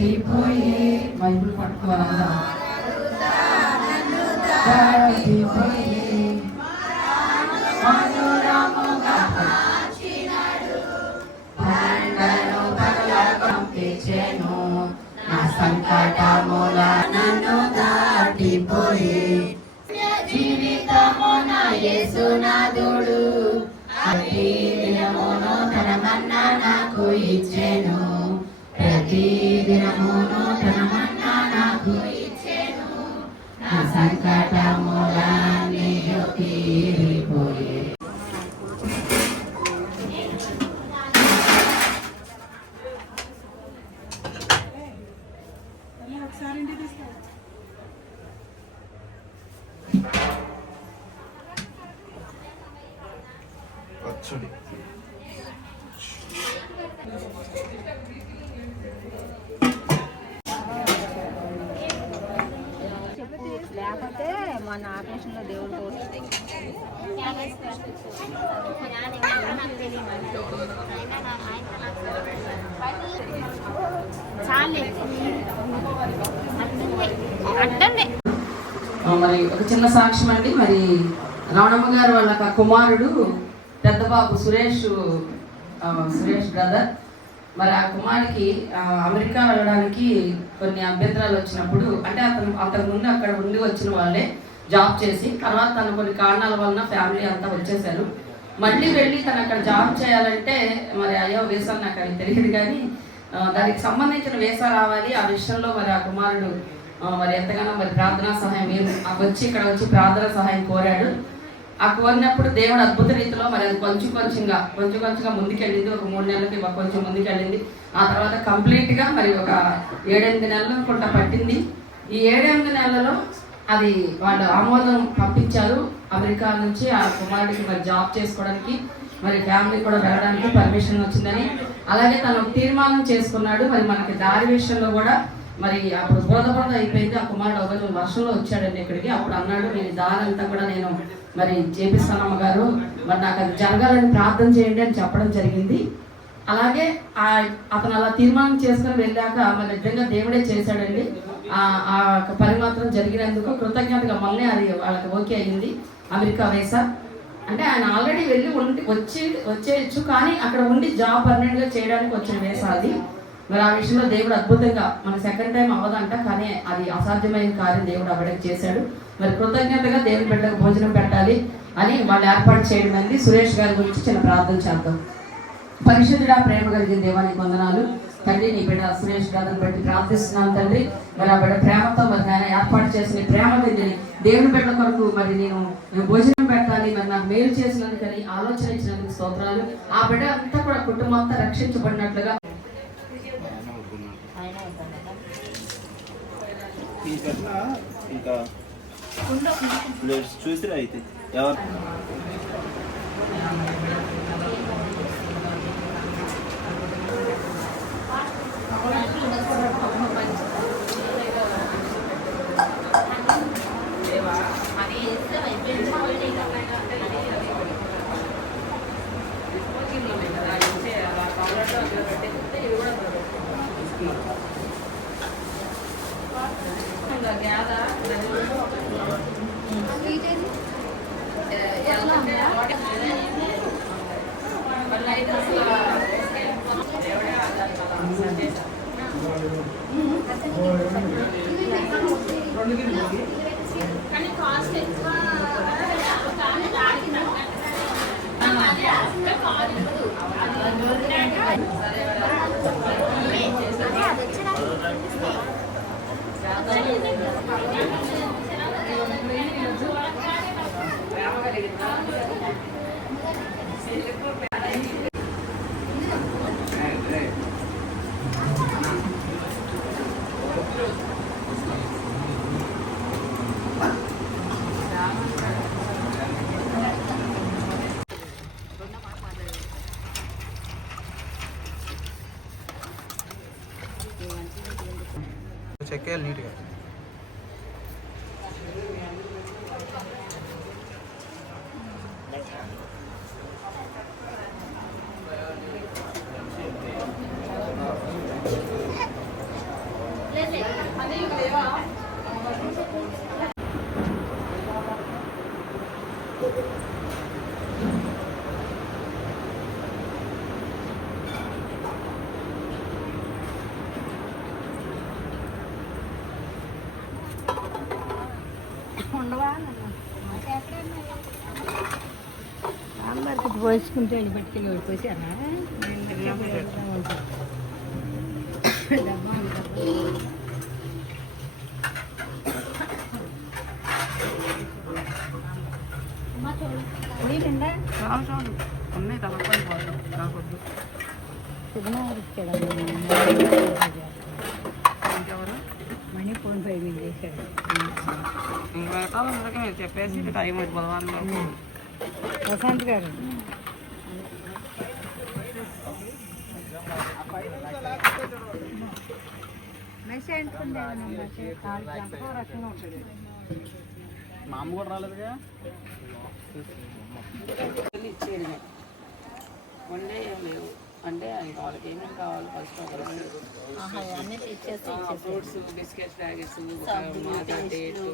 దాటిపోయే Bible పట్టుకోవాలందా దాటిపోయే మనోరముగా పండను పంపించెను నా సంకటముల నన్ను దాటిపోయే జీవితమున యేసునాథుడు ప్రతి దినమును తన మన్నా నాకు ఇచ్చెను ప్రతి దినమును తన మన్నా నాకు ఇచ్చెను నా సంకటములన్నీ తీరిపోయే లేకపోతే మన ఆపరేషన్లో దేవుడు మరి ఒక చిన్న సాక్ష్యం అండి. మరి రమణమ్మ గారు వాళ్ళ కుమారుడు పెద్ద బాబు సురేష్ బ్రదర్, మరి ఆ కుమారుడికి అమెరికా వెళ్ళడానికి కొన్ని అభ్యంతరాలు వచ్చినప్పుడు, అంటే అంతకు ముందు అక్కడ ఉండి వచ్చిన వాళ్ళే జాబ్ చేసి, తర్వాత తను కొన్ని కారణాల వలన ఫ్యామిలీ అంతా వచ్చేసారు. మళ్ళీ వెళ్ళి తను అక్కడ జాబ్ చేయాలంటే మరి అయ్యో వీసా నాకు అది తెలియదు, కానీ దానికి సంబంధించిన వీసా రావాలి. ఆ విషయంలో మరి ఆ కుమారుడు మరి ఎంతగానో మరి ప్రార్థనా సహాయం వచ్చి ఇక్కడ వచ్చి ప్రార్థనా సహాయం కోరాడు. ఆ కోరినప్పుడు దేవుడు అద్భుత రీతిలో మరి అది కొంచెం కొంచెంగా ముందుకెళ్ళింది. ఒక 3 నెలలకి కొంచెం ముందుకెళ్ళింది. ఆ తర్వాత కంప్లీట్గా మరి ఒక 7-8 నెలలు కొంత పట్టింది. ఈ 7-8 నెలలలో అది వాళ్ళు ఆమోదం పంపించారు అమెరికా నుంచి. ఆ కుమారుడికి మరి జాబ్ చేసుకోవడానికి, మరి ఫ్యామిలీ కూడా వెళ్ళడానికి పర్మిషన్ వచ్చిందని, అలాగే తను తీర్మానం చేసుకున్నాడు. మరి మనకి దారి విషయంలో కూడా మరి అప్పుడు బోధ అయిపోయింది. ఆ కుమారుడు ఒకరోజు వర్షంలో వచ్చాడండి ఇక్కడికి. అప్పుడు అన్నాడు, నేను దారి అంతా కూడా నేను మరి చేపిస్తాను అమ్మగారు, మరి నాకు అది జరగాలని ప్రార్థన చేయండి అని చెప్పడం జరిగింది. అలాగే అతను అలా తీర్మానం చేసుకుని వెళ్ళాక మరి నిజంగా దేవుడే చేశాడండి. ఆ పని మాత్రం జరిగినందుకు కృతజ్ఞతగా మళ్ళీ అది వాళ్ళకి ఓకే అయ్యింది అమెరికా వీసా. అంటే ఆయన ఆల్రెడీ వెళ్ళి వచ్చేయచ్చు, కానీ అక్కడ ఉండి జాబ్ పర్మనెంట్గా చేయడానికి వచ్చిన వీసా అది. మరి ఆ విషయంలో దేవుడు అద్భుతంగా మన సెకండ్ టైం అవ్వదంట, కానీ అది అసాధ్యమైన కార్యం దేవుడు అవ్వడానికి చేశాడు. మరి కృతజ్ఞతగా దేవుని బిడ్డకు భోజనం పెట్టాలి అని వాళ్ళు ఏర్పాటు చేయడం అయింది. సురేష్ గారి గురించి చిన్న ప్రార్థన చేద్దాం. పరిశుద్ధుడా, ప్రేమ కలిగిన దేవానికి వందనాలు తండ్రి. నీ బిడ్డ సురేష్ గారిని బట్టి ప్రార్థిస్తున్నాను తండ్రి. మరి ఆ బిడ్డ ప్రేమతో మరి ఆయన ఏర్పాటు చేసిన ప్రేమ తండ్రిని దేవుని బిడ్డ కొరకు మరి నేను భోజనం పెట్టాలి, మరి నాకు మేలు చేసినందుకని ఆలోచన ఇచ్చినందుకు స్తోత్రాలు. ఆ బిడ్డ అంతా కూడా కుటుంబం అంతా రక్షించబడినట్లుగా ఇంకా చూసిరా అయితే ఎవరు చెక్కేయాలి నీట్గా. కోసుకుంటే వెళ్ళి పట్టుకెళ్ళి వాడు కోసారా డబ్బా పోయిందా చాలు ఉన్నాయి తప్పని పోతాం కాకూడదు. ఇంకెవరు మనీ ఫోన్ పేమెంట్ చేశాడు మిగతా మీరు చెప్పేసి టైం అయితే బుధవారం ప్రశాంత్ గారు మెసేజ్ మా అమ్మ కూడా రాలేదుగా. ఇచ్చేయడమే వండే ఏం లేవు అంటే వాళ్ళకి ఏమేమి కావాలి ఫస్ట్ అన్నీ తెచ్చేసి fruits biscuits packets Maaza dates